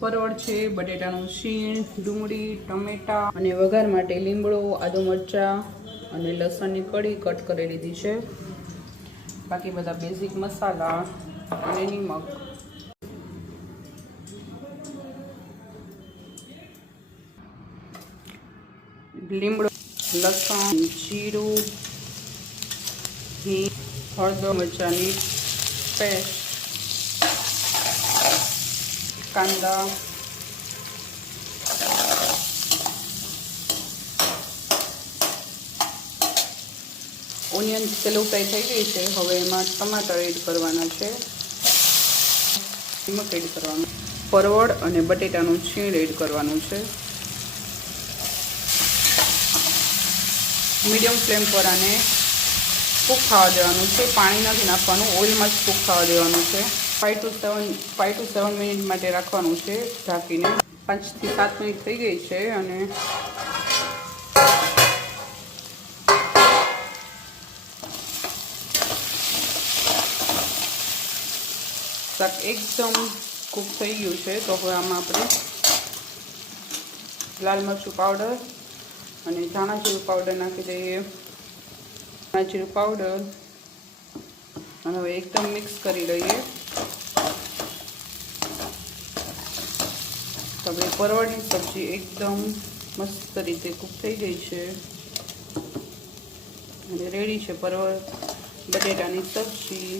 પરવળ છે, બટેટાનું છીણ, ડુંગળી, ટમેટા અને વઘાર માટે લીમડો, આદુ મરચાં અને લસણની કળી કટ કરી લીધી છે. બાકી બધા બેઝિક મસાલા અને નિમક. લીમડો, લસણ, જીરું, ઘી, હળદર, મરચાંની પેસ્ટ, કાંદા, ઓનિયન સેલો ફ્રાય થઈ ગઈ છે. હવે એમાં ટમાટર એડ કરવાના છે, નમક એડ કરવાનું, પરવળ અને બટેટાનું છીણ એડ કરવાનું છે. મીડિયમ ફ્લેમ પર આને કૂક થવા દેવાનું છે. પાણી નથી નાખવાનું, ઓઇલમાં જ કૂક થવા દેવાનું છે. 5 to 7 મિનિટ માટે રાખવાનું છે ઢાંકીને. 5 થી 7 મિનિટ થઈ ગઈ છે અને શાક એકદમ કૂક થઈ ગયું છે. તો હવે આમાં આપણે લાલ મરચું પાવડર અને ધાણા જીરું પાવડર નાખી દઈએ. ધાણા જીરું પાવડર અને હવે એકદમ મિક્સ કરી લઈએ. તો હવે પરવળની સબ્જી એકદમ મસ્ત રીતે કૂક થઈ ગઈ છે અને રેડી છે પરવળ બટેટાની સબ્જી.